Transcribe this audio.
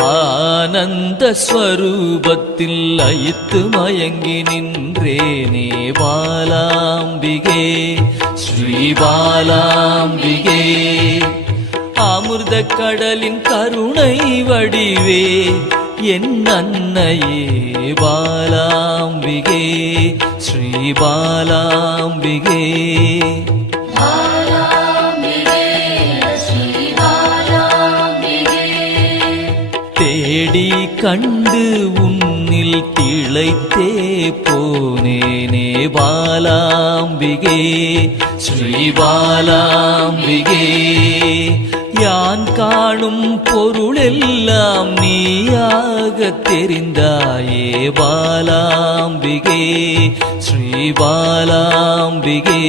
ஆனந்த ஸ்வரூபத்தில் லயித்து மயங்கி நின்றேனே பாலாம்பிகே ஸ்ரீ பாலாம்பிகே. அமிர்த கடலின் கருணை வடிவே என் அன்னையே பாலாம்பிகே ஸ்ரீ பாலாம்பிகே. தேடி கண்டு உன்னில் திளைத்தே போனேனே பாலாம்பிகே ஸ்ரீ பாலாம்பிகே. யான் காணும் பொருளெல்லாம் நீயாக தெரிந்தாயே பாலாம்பிகே ஸ்ரீ பாலாம்பிகே.